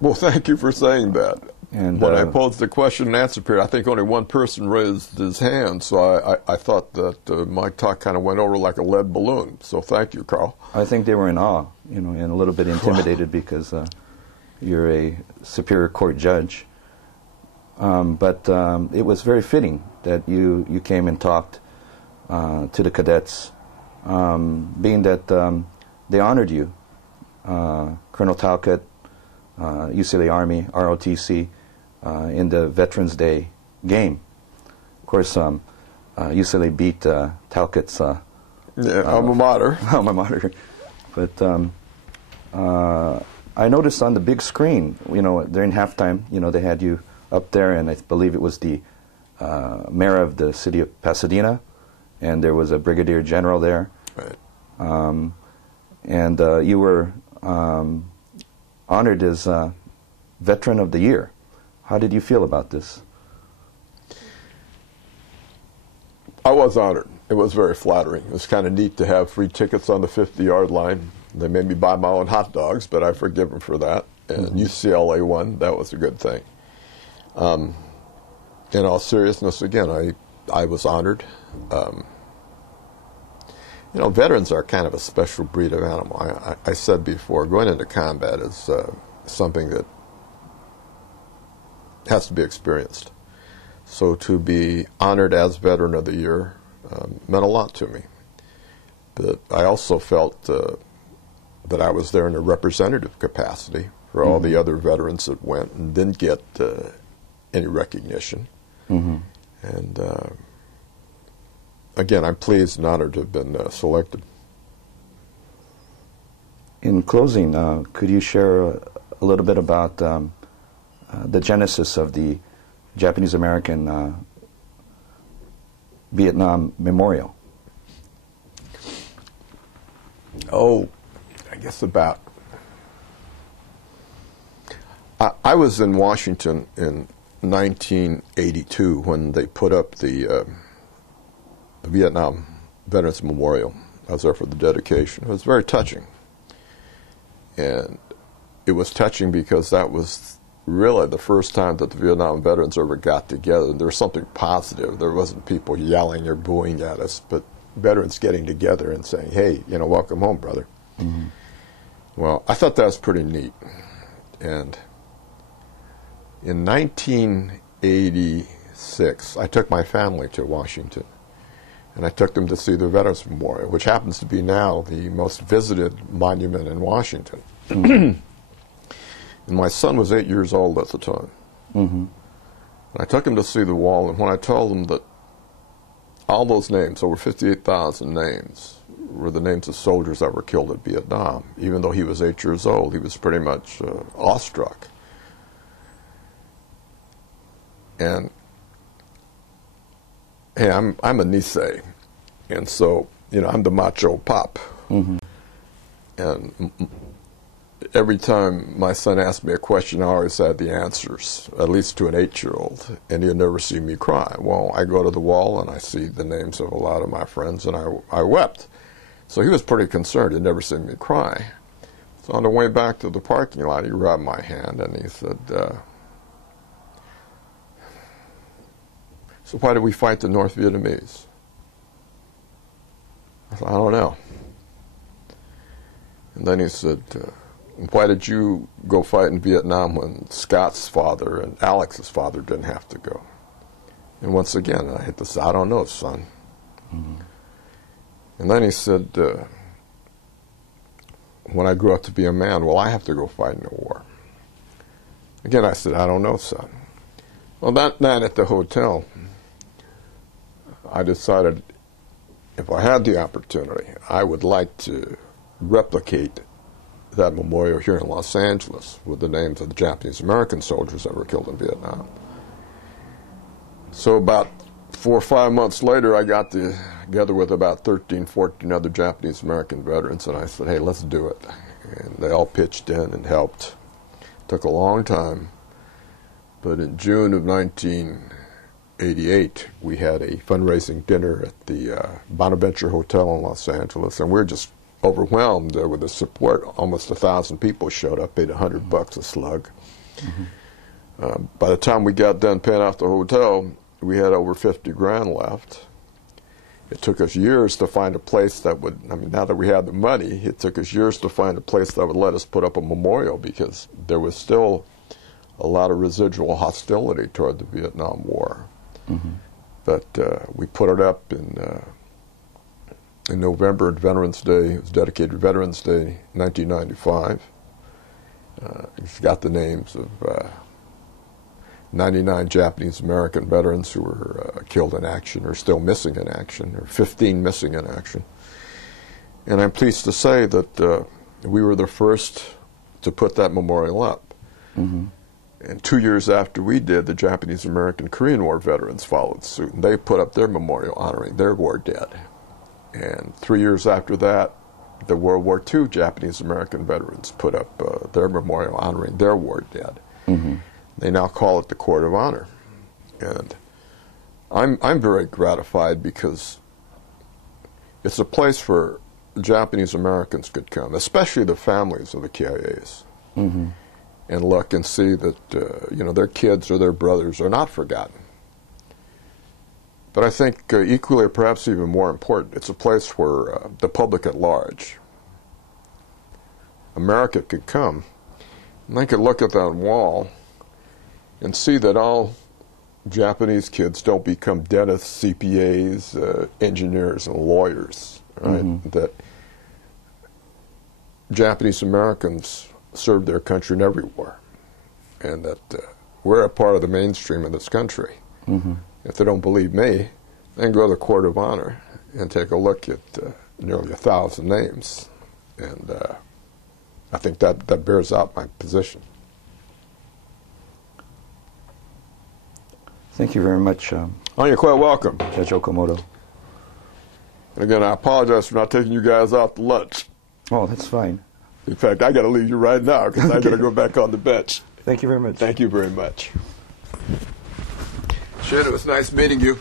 Well, thank you for saying that. And when I posed the question and answer period, I think only one person raised his hand, so I thought that my talk kind of went over like a lead balloon. So thank you, Carl. I think they were in awe, you know, and a little bit intimidated because you're a Superior Court judge. But it was very fitting that you came and talked to the cadets, being that they honored you, Colonel Talcott, UCLA Army, ROTC, in the Veterans Day game. Of course, UCLA beat Talcott's alma mater. Alma mater. But I noticed on the big screen, you know, during halftime, you know, they had you up there, and I believe it was the mayor of the city of Pasadena, and there was a brigadier general there. Right. And you were honored as Veteran of the Year. How did you feel about this? I was honored. It was very flattering. It was kind of neat to have free tickets on the 50-yard line. They made me buy my own hot dogs, but I forgive them for that. And UCLA won. That was a good thing. In all seriousness, again, I was honored. You know, veterans are kind of a special breed of animal. I said before, going into combat is something that has to be experienced. So to be honored as Veteran of the Year meant a lot to me. But I also felt that I was there in a representative capacity for all the other veterans that went and didn't get any recognition. And again, I'm pleased and honored to have been selected. In closing, could you share a little bit about the genesis of the Japanese-American Vietnam Memorial? Oh, I guess about... I was in Washington in 1982 when they put up the Vietnam Veterans Memorial. I was there for the dedication. It was very touching. And it was touching because that was really the first time that the Vietnam veterans ever got together. There was something positive. There wasn't people yelling or booing at us, but veterans getting together and saying, hey, you know, welcome home, brother. Well, I thought that was pretty neat. And in 1986, I took my family to Washington, and I took them to see the Veterans Memorial, which happens to be now the most visited monument in Washington. And my son was 8 years old at the time. And I took him to see the wall, and when I told him that all those names, over 58,000 names, were the names of soldiers that were killed in Vietnam, even though he was 8 years old, he was pretty much awestruck. And hey, I'm a Nisei, and so, you know, I'm the macho pop. And every time my son asked me a question, I always had the answers, at least to an 8-year-old, and he'd never see me cry. Well, I go to the wall and I see the names of a lot of my friends, and I wept. So he was pretty concerned. He'd never seen me cry. So on the way back to the parking lot, he grabbed my hand and he said, so why did we fight the North Vietnamese? I said, I don't know. And then he said, why did you go fight in Vietnam when Scott's father and Alex's father didn't have to go? And once again, I hit this, I don't know, son. And then he said, when I grew up to be a man, will I have to go fight in a war? Again, I said, I don't know, son. Well, that night at the hotel, I decided if I had the opportunity, I would like to replicate that memorial here in Los Angeles with the names of the Japanese American soldiers that were killed in Vietnam. So about 4 or 5 months later, I got together with about 13, 14 other Japanese American veterans, and I said, hey, let's do it. And they all pitched in and helped. It took a long time, but in June of 1988, we had a fundraising dinner at the Bonaventure Hotel in Los Angeles, and we were just overwhelmed with the support. Almost 1,000 people showed up, paid $100 a slug. By the time we got done paying off the hotel, we had over 50 grand left. It took us years to find a place that would, I mean, now that we had the money, it took us years to find a place that would let us put up a memorial, because there was still a lot of residual hostility toward the Vietnam War. But we put it up in November at Veterans Day. It was dedicated to Veterans Day, 1995. It's got the names of 99 Japanese American veterans who were killed in action or still missing in action, or 15 missing in action. And I'm pleased to say that we were the first to put that memorial up. And 2 years after we did, the Japanese American Korean War veterans followed suit, and they put up their memorial honoring their war dead. And 3 years after that, the World War II Japanese American veterans put up their memorial honoring their war dead. They now call it the Court of Honor. And I'm very gratified, because it's a place where Japanese Americans could come, especially the families of the KIAs, and look and see that you know, their kids or their brothers are not forgotten. But I think equally, or perhaps even more important, it's a place where the public at large, America, could come, and they could look at that wall and see that all Japanese kids don't become dentists, CPAs, engineers, and lawyers, right? That Japanese Americans served their country in every war, and that we're a part of the mainstream of this country. If they don't believe me, they can go to the Court of Honor and take a look at nearly 1,000 names, and I think that bears out my position. Thank you very much. Oh, you're quite welcome. Judge Okamoto. And again, I apologize for not taking you guys out to lunch. Oh, that's fine. In fact, I got to leave you right now, because I got to go back on the bench. Thank you very much. Thank you very much. Shannon, it was nice meeting you.